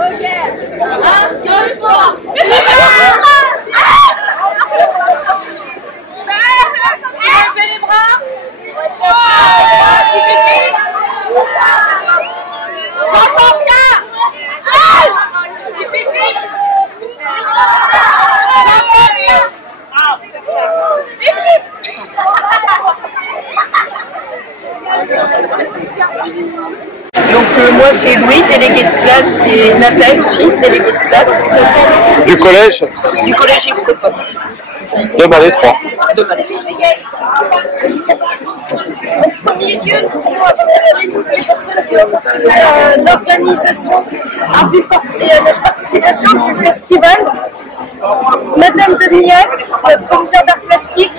Ok. 1, 2, 3. Levez les bras. J'entends bien. Du pipi. Donc moi c'est Louis, délégué de classe, et Nathalie aussi, délégué de classe. Du collège? Du collège Yves Copox. De Malais 3. De Malais. En premier lieu, nous voulons remercier toutes les personnes qui ont contribué à l'organisation et à la participation du festival. Madame Demiac, le proviseur d'art plastique,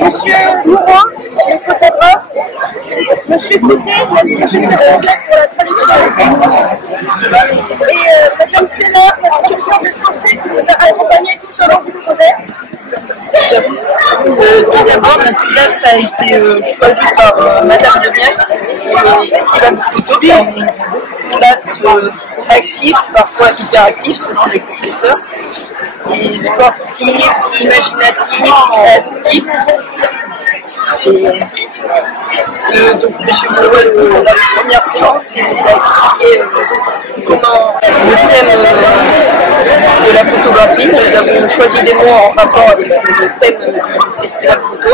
Monsieur Mourant, le photographe, Monsieur Coutet, notre professeur anglais pour la traduction des textes, et Madame Seller, notre professeur de français qui nous a accompagnés tout au long du projet. Tout d'abord, notre classe a été choisie par Madame Demiac pour le festival de photo, qui est une classe active, parfois hyperactive selon les professeurs, et sportive, imaginative, créative. Donc M. Mourant, dans la première séance, il nous a expliqué comment le thème de la photographie. Nous avons choisi des mots en rapport avec le thème du festival photo.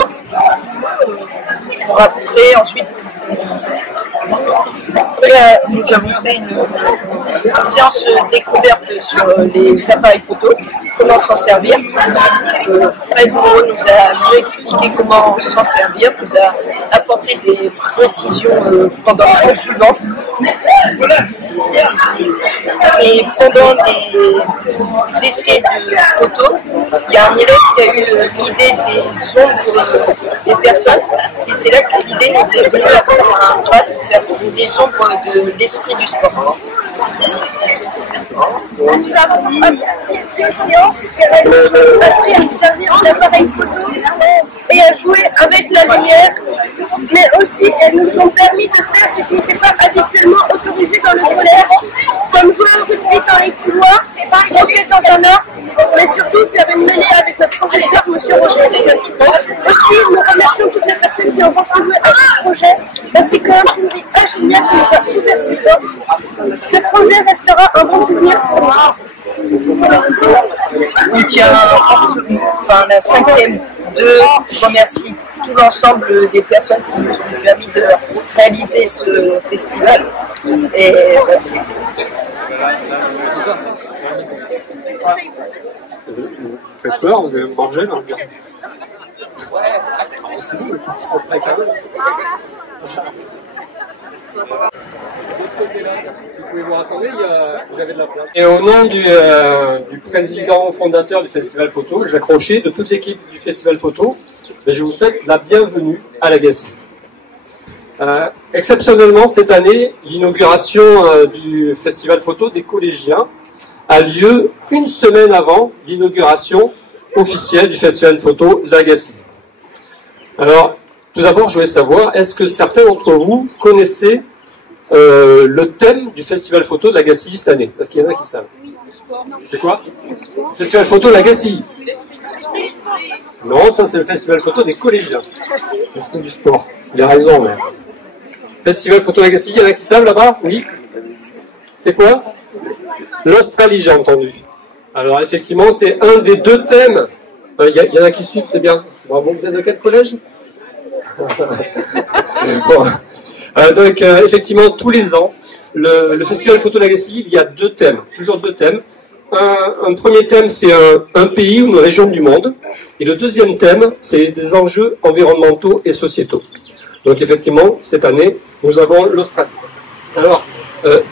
Après, ensuite, nous avons fait une séance découverte sur les appareils photo, comment s'en servir. Fred Moreau nous a mieux expliqué comment s'en servir, nous a apporté des précisions pendant le cours suivant. Et pendant les essais de photo, il y a un élève qui a eu l'idée des ombres des personnes, et c'est là que l'idée nous est venue après un train de faire des ombres de l'esprit du sport. Nous avons apprécié ces séances car elles nous ont appris à nous servir d'appareil photo et à jouer avec la lumière, mais aussi elles nous ont permis de faire ce qui n'était pas habituellement autorisé dans le scolaire, comme jouer au rugby dans les couloirs, croquer dans un arbre, mais surtout faire une mêlée avec notre professeur, M. Roger. Aussi, nous remercions toutes les personnes qui ont contribué à ce projet, ainsi que l'imprimerie Ingénia qui nous a ouvert ses portes. Ce projet restera un bon souvenir pour nous. On tient, enfin la 5e je remercie tout l'ensemble des personnes qui nous ont permis de réaliser ce festival. Et Vous faites peur, vous avez mangé dans le gars. C'est bon, le plus trop près quand même. De ce côté-là, si vous pouvez vous rassembler, vous avez de la place. Et au nom du président fondateur du Festival Photo, Jacques Rocher, de toute l'équipe du Festival Photo, je vous souhaite la bienvenue à l'Agassiz. Exceptionnellement, cette année, l'inauguration du Festival Photo des collégiens a lieu une semaine avant l'inauguration officielle du Festival Photo l'Agassiz. Alors, tout d'abord, je voulais savoir, est-ce que certains d'entre vous connaissaient le thème du Festival Photo de l'Agassiz cette année? Est-ce qu'il y en a qui savent? C'est quoi? Festival Photo de l'Agassiz? Non, ça c'est le Festival Photo des collégiens. C'est du sport. Il a raison, mais... Festival Photo de l'Agassiz, il y en a qui savent là-bas? Oui. C'est quoi? L'Australie, j'ai entendu. Alors effectivement, c'est un des deux thèmes. Il y en a qui suivent, c'est bien. Bravo, vous êtes de quel collège? Bon. Donc effectivement, tous les ans, le Festival Photo de l'Agassiz, il y a deux thèmes, toujours deux thèmes. Un premier thème, c'est un pays ou une région du monde. Et le deuxième thème, c'est des enjeux environnementaux et sociétaux. Donc effectivement, cette année, nous avons l'Australie. Alors,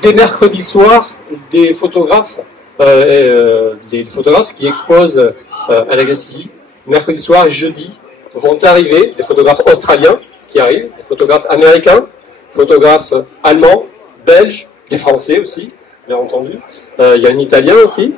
dès mercredi soir, des photographes qui exposent à l'Agassiz, mercredi soir et jeudi, vont arriver, des photographes australiens qui arrivent, des photographes américains, photographes allemands, belges, des français aussi, bien entendu. Il y a un italien aussi.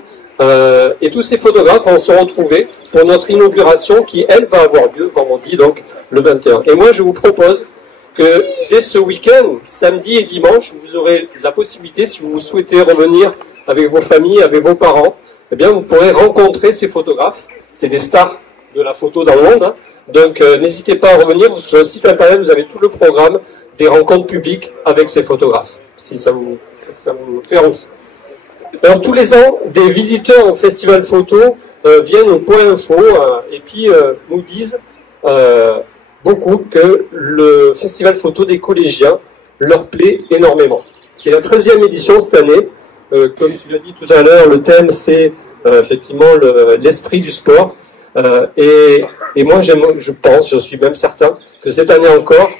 Et tous ces photographes vont se retrouver pour notre inauguration qui, elle, va avoir lieu vendredi, donc le 21. Et moi, je vous propose que dès ce week-end, samedi et dimanche, vous aurez la possibilité, si vous souhaitez revenir avec vos familles, avec vos parents, eh bien, vous pourrez rencontrer ces photographes. C'est des stars de la photo dans le monde, hein. Donc, n'hésitez pas à revenir. Sur le site internet, vous avez tout le programme des rencontres publiques avec ces photographes, si ça vous fait envie. Alors, tous les ans, des visiteurs au festival photo viennent au Point Info et puis nous disent beaucoup que le festival photo des collégiens leur plaît énormément. C'est la 13e édition cette année. Comme tu l'as dit tout à l'heure, le thème c'est effectivement l'esprit du sport. Et moi, je suis même certain que cette année encore,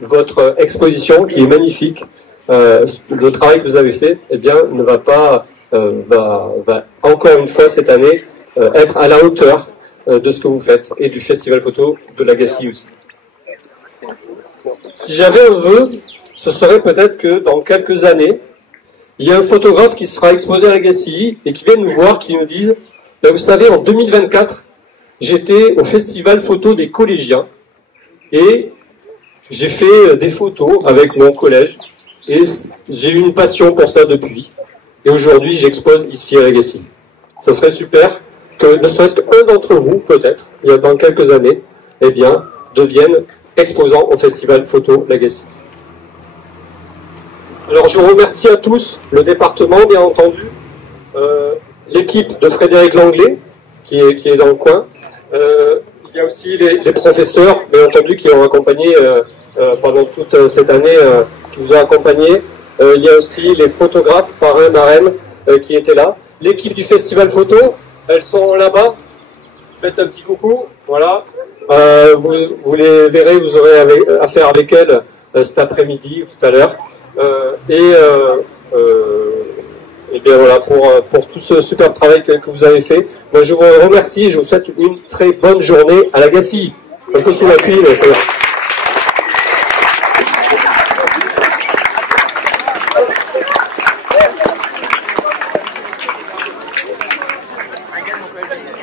votre exposition, qui est magnifique, le travail que vous avez fait, eh bien, ne va pas, va encore une fois cette année être à la hauteur de ce que vous faites et du festival photo de l'Agassiz aussi. Si j'avais un vœu, ce serait peut-être que dans quelques années, il y a un photographe qui sera exposé à l'Agassiz et qui vient nous voir, qui nous dise: ben, vous savez, en 2024, j'étais au festival photo des collégiens et j'ai fait des photos avec mon collège et j'ai eu une passion pour ça depuis. Et aujourd'hui, j'expose ici à l'Agassiz. Ça serait super que ne serait-ce qu'un d'entre vous, peut-être, il y a dans quelques années, eh bien, devienne exposant au festival photo l'Agassiz. Alors, je remercie à tous, le département, bien entendu, l'équipe de Frédéric Langlais, qui est dans le coin. Il y a aussi les professeurs, bien entendu, qui ont accompagné pendant toute cette année, qui vous ont accompagné. Il y a aussi les photographes, parrains, marraines, qui étaient là. L'équipe du festival photo, elles sont là-bas. Faites un petit coucou, voilà. Vous les verrez, vous aurez affaire avec elles cet après-midi, tout à l'heure. Et bien voilà, pour tout ce super travail que vous avez fait. Moi, je vous remercie et je vous souhaite une très bonne journée à l'Agassiz. Un peu sous la pluie, mais c'est vrai.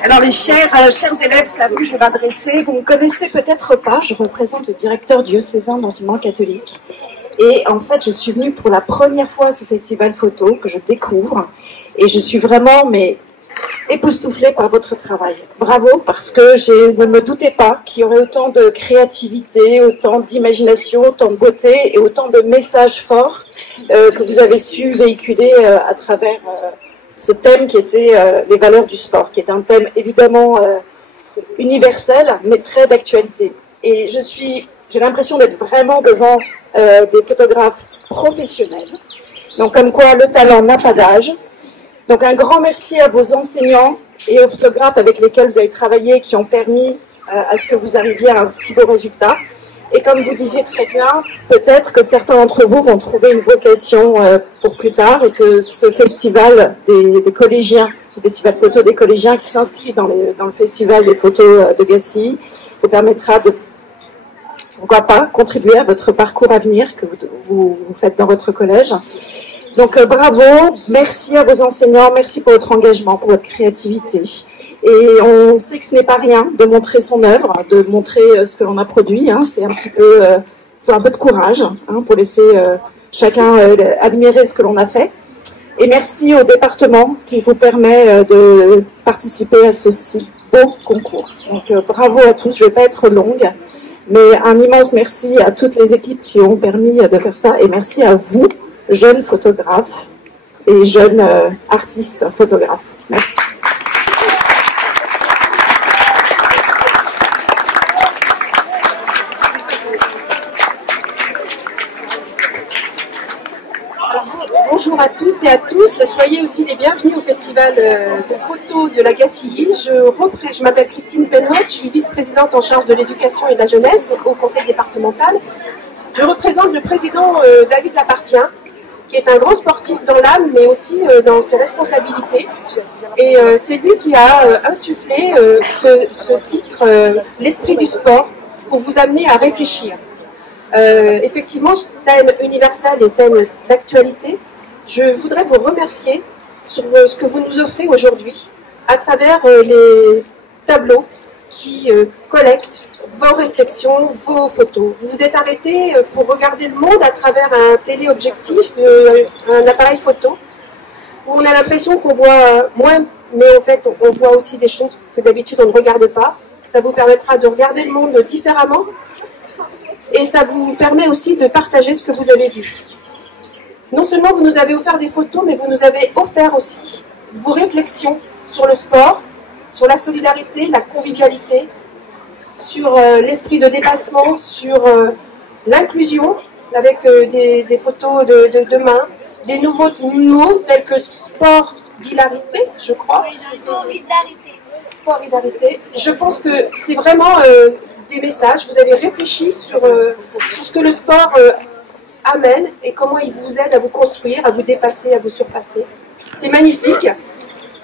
Alors les chers élèves, c'est à vous que je vais m'adresser. Vous ne me connaissez peut-être pas, je représente le directeur diocésain d'enseignement catholique. Et en fait, je suis venue pour la première fois à ce festival photo que je découvre. Et je suis vraiment époustouflée par votre travail. Bravo, parce que je ne me doutais pas qu'il y aurait autant de créativité, autant d'imagination, autant de beauté et autant de messages forts que vous avez su véhiculer à travers ce thème qui était les valeurs du sport, qui est un thème évidemment universel, mais très d'actualité. Et j'ai l'impression d'être vraiment devant des photographes professionnels. Donc comme quoi le talent n'a pas d'âge. Donc un grand merci à vos enseignants et aux photographes avec lesquels vous avez travaillé, qui ont permis à ce que vous arriviez à un si beau résultat. Et comme vous disiez très bien, peut-être que certains d'entre vous vont trouver une vocation pour plus tard, et que ce festival des collégiens, ce festival photo des collégiens qui s'inscrit dans le festival des photos de Gassy, vous permettra de, pourquoi pas, contribuer à votre parcours à venir que vous faites dans votre collège. Donc bravo, merci à vos enseignants, merci pour votre engagement, pour votre créativité. Et on sait que ce n'est pas rien de montrer son œuvre, de montrer ce que l'on a produit. Hein. C'est un petit peu, faut un peu de courage pour laisser chacun admirer ce que l'on a fait. Et merci au département qui vous permet de participer à ce si beau concours. Donc bravo à tous, je ne vais pas être longue, mais un immense merci à toutes les équipes qui ont permis de faire ça, et merci à vous, jeunes photographes et jeunes artistes photographes. Merci. Bonjour à tous et à tous, soyez aussi les bienvenus au festival de photos de l'Agassiz. Je m'appelle Christine Penouet, je suis vice-présidente en charge de l'éducation et de la jeunesse au conseil départemental. Je représente le président David Lapartien, qui est un grand sportif dans l'âme, mais aussi dans ses responsabilités. Et c'est lui qui a insufflé ce titre, l'esprit du sport, pour vous amener à réfléchir. Effectivement, thème universel et thème d'actualité. Je voudrais vous remercier sur ce que vous nous offrez aujourd'hui à travers les tableaux qui collecte vos réflexions, vos photos. Vous vous êtes arrêté pour regarder le monde à travers un téléobjectif, un appareil photo, où on a l'impression qu'on voit moins, mais en fait on voit aussi des choses que d'habitude on ne regarde pas. Ça vous permettra de regarder le monde différemment et ça vous permet aussi de partager ce que vous avez vu. Non seulement vous nous avez offert des photos, mais vous nous avez offert aussi vos réflexions sur le sport, sur la solidarité, la convivialité, sur l'esprit de dépassement, sur l'inclusion, avec des photos de main, des nouveaux mots tels que sport-hilarité, je crois. Sport-hilarité. Je pense que c'est vraiment des messages. Vous avez réfléchi sur ce que le sport amène et comment il vous aide à vous construire, à vous dépasser, à vous surpasser. C'est magnifique.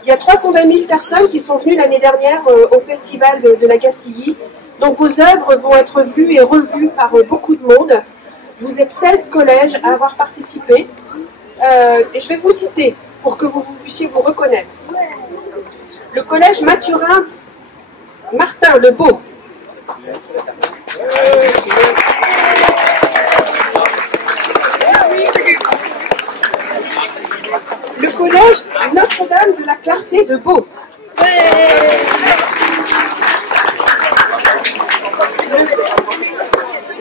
Il y a 320 000 personnes qui sont venues l'année dernière au festival de la Gacilly. Donc vos œuvres vont être vues et revues par beaucoup de monde. Vous êtes 16 collèges à avoir participé. Et je vais vous citer pour que vous puissiez vous reconnaître. Le collège Mathurin Martin de Beau. Le collège Notre-Dame de la Clarté de Beau.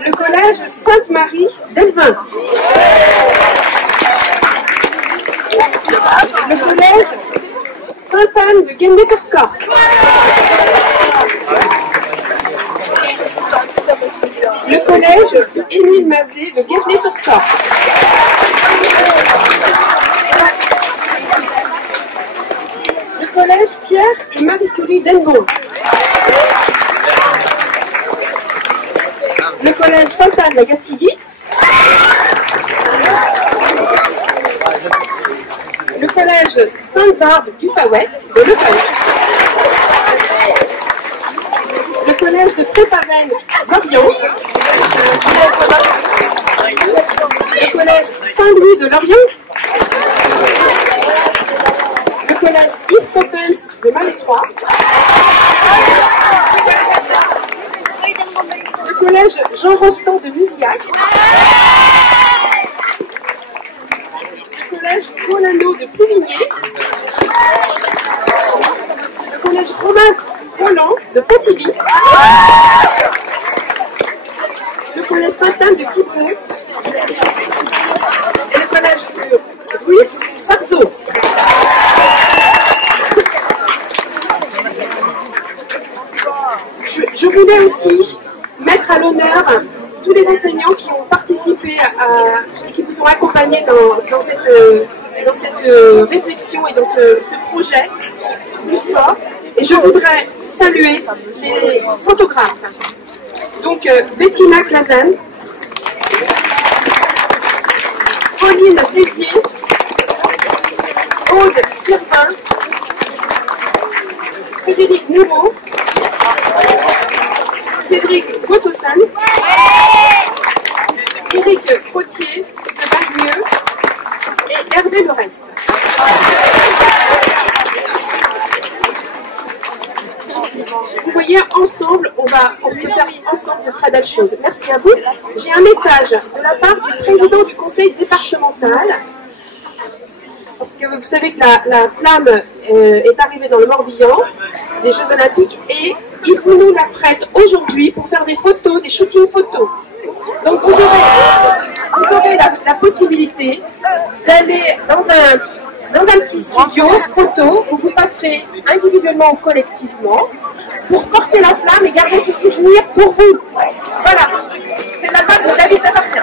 Le collège Sainte-Marie d'Elvin. Le collège Sainte-Anne de Guémené-sur-Score. Le collège Émile Mazet de Guémené-sur-Score. Le collège Pierre et Marie-Curie d'Engon. Le collège Sainte-Anne de la Gacilly. Le collège Sainte-Barbe du Fawet de Le Fawet. Le collège de Trépaven d'Orient. Le collège Saint-Louis de Lorient. Le collège Yves Coppens de Malétroit. Le collège Jean Rostand de Musillac. Le collège Rolando de Pouvigné. Le collège Romain Roland de Pontivy. Le collège Sainte-Anne de Quiberon. Et le collège de Ruiz-Sarzeau. Je voulais aussi mettre à l'honneur tous les enseignants qui ont participé et qui vous ont accompagnés dans cette réflexion et dans ce projet du sport. Et je voudrais saluer les photographes. Donc Bettina Clazen, Pauline Tézier, Aude Sirvin, Frédéric Muro, Cédric Botosan, Éric Potier de Bagneux et Hervé Le Reste. Vous voyez, ensemble, on peut faire ensemble de très belles choses. Merci à vous. J'ai un message de la part du président du conseil départemental. Parce que vous savez que la flamme est arrivée dans le Morbihan des Jeux Olympiques et il vous nous la prête aujourd'hui pour faire des photos, des shootings photos. Donc vous aurez la possibilité d'aller dans un petit studio photo où vous passerez individuellement ou collectivement pour porter la flamme et garder ce souvenir pour vous. Voilà, c'est la part de David Lamartien.